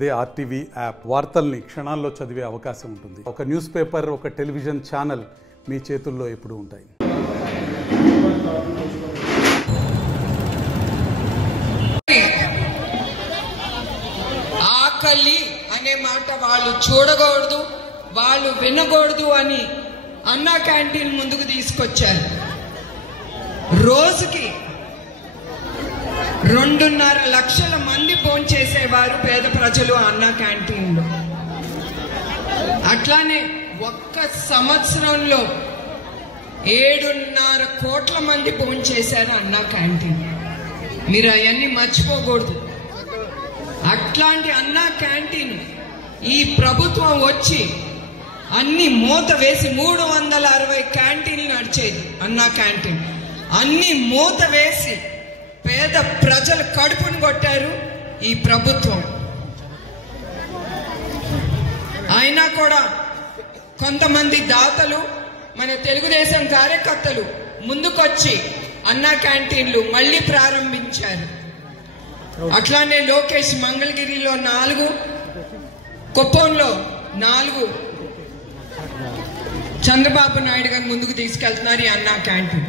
అదే RTV app వార్తల్ని క్షణాల్లో చదివే అవకాశం ఉంటుంది. ఒక న్యూస్ పేపర్, ఒక టెలివిజన్ ఛానల్ మీ చేతుల్లో ఎప్పుడూ ఉంటాయి. ఆకలి అనే మాట వాళ్ళు చూడకూడదు, వాళ్ళు వినకూడదు అని అన్నా క్యాంటీన్ ముందుకు తీసుకొచ్చారు. రోజుకి 2.5 లక్షల మంది భోంచేసేవారు పేద ప్రజలు అన్నా క్యాంటీన్లో. అట్లానే ఒక్క సంవత్సరంలో 7.5 కోట్ల మంది భోంచేశారు అన్నా క్యాంటీన్. మీరు అవన్నీ మర్చిపోకూడదు. అట్లాంటి అన్నా క్యాంటీన్ ఈ ప్రభుత్వం వచ్చి అన్ని మూత వేసి 360 క్యాంటీన్లు నడిచేది అన్నా క్యాంటీన్. అన్ని మూత వేసి పేద ప్రజల కడుపును కొట్టారు ఈ ప్రభుత్వం. అయినా కూడా కొంతమంది దాతలు, మన తెలుగుదేశం కార్యకర్తలు ముందుకొచ్చి అన్నా క్యాంటీన్లు మళ్లీ ప్రారంభించారు. అట్లానే లోకేష్ మంగళగిరిలో 4, కుప్పంలో 4 చంద్రబాబు నాయుడు గారు ముందుకు తీసుకెళ్తున్నారు ఈ అన్నా క్యాంటీన్.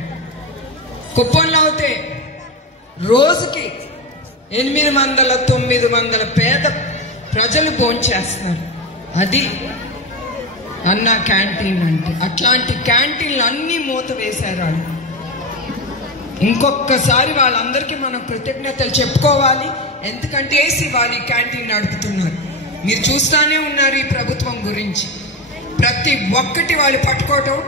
కుప్పంలో అయితే రోజుకి 800-900 పేద ప్రజలు భోంచేస్తున్నారు. అది అన్నా క్యాంటీన్ అంటే. అట్లాంటి క్యాంటీన్లు అన్నీ మూత వేశారు వాళ్ళు. ఇంకొకసారి వాళ్ళందరికీ మనం కృతజ్ఞతలు చెప్పుకోవాలి. ఎందుకంటే వాళ్ళు ఈ క్యాంటీన్ నడుపుతున్నారు. మీరు చూస్తానే ఉన్నారు ఈ ప్రభుత్వం గురించి. ప్రతి ఒక్కటి వాళ్ళు పట్టుకోవటం,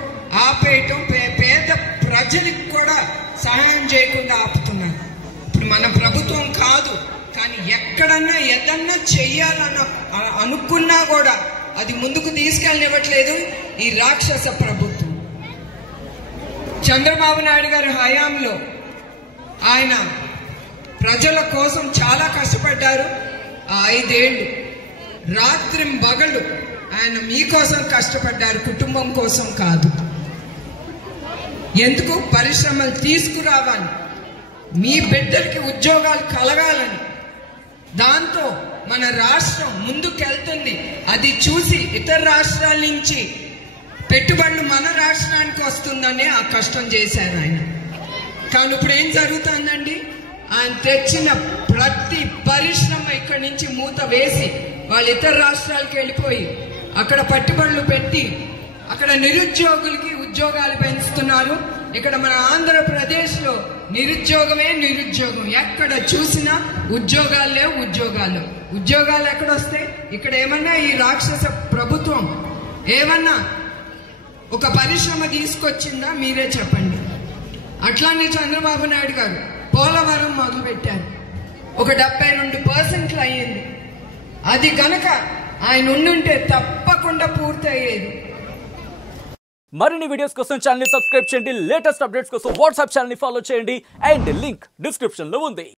ఆపేయటం, పేద ప్రజలకు కూడా సహాయం చేయకుండా ఆపుతున్నారు. ఇప్పుడు మన ప్రభుత్వం కాదు, కానీ ఎక్కడన్నా ఏదన్నా చెయ్యాలన్న అనుకున్నా కూడా అది ముందుకు తీసుకెళ్ళనివ్వట్లేదు ఈ రాక్షస ప్రభుత్వం. చంద్రబాబు నాయుడు గారి హయాంలో ఆయన ప్రజల కోసం చాలా కష్టపడ్డారు. 5 ఏళ్ళు రాత్రింబగళ్ళు ఆయన మీకోసం కష్టపడ్డారు, కుటుంబం కోసం కాదు. ఎందుకు? పరిశ్రమలు తీసుకురావాలి, మీ బిడ్డలకి ఉద్యోగాలు కలగాలని. దాంతో మన రాష్ట్రం ముందుకెళ్తుంది. అది చూసి ఇతర రాష్ట్రాల నుంచి పెట్టుబడులు మన రాష్ట్రానికి వస్తుందనే ఆ కష్టం చేశారు ఆయన. కానీ ఇప్పుడు ఏం జరుగుతుందండి? ఆయన తెచ్చిన ప్రతి పరిశ్రమ ఇక్కడి నుంచి మూత వేసి వాళ్ళు ఇతర రాష్ట్రాలకు వెళ్ళిపోయి అక్కడ పెట్టుబడులు పెట్టి అక్కడ నిరుద్యోగులకి ఉద్యోగాలు పెంచుతున్నారు. ఇక్కడ మన ఆంధ్రప్రదేశ్లో నిరుద్యోగమే నిరుద్యోగం. ఎక్కడ చూసినా ఉద్యోగాలు లేవు, ఉద్యోగాలు ఎక్కడొస్తాయి? ఇక్కడ ఏమన్నా ఈ రాక్షస ప్రభుత్వం ఏమన్నా ఒక పరిశ్రమ తీసుకొచ్చిందా? మీరే చెప్పండి. అట్లానే చంద్రబాబు నాయుడు గారు పోలవరం మొదలు పెట్టారు. ఒక 72% అయ్యింది. అది గనక ఆయన ఉండుంటే తప్పకుండా పూర్తయ్యేది. మరిన్ని వీడియోస్ కోసం ఛానల్ ని సబ్స్క్రైబ్ చేయండి. లేటెస్ట్ అప్డేట్స్ కోసం వాట్సాప్ ఛానల్ ని ఫాలో చేయండి. అండ్ లింక్ డిస్క్రిప్షన్ లో ఉంది.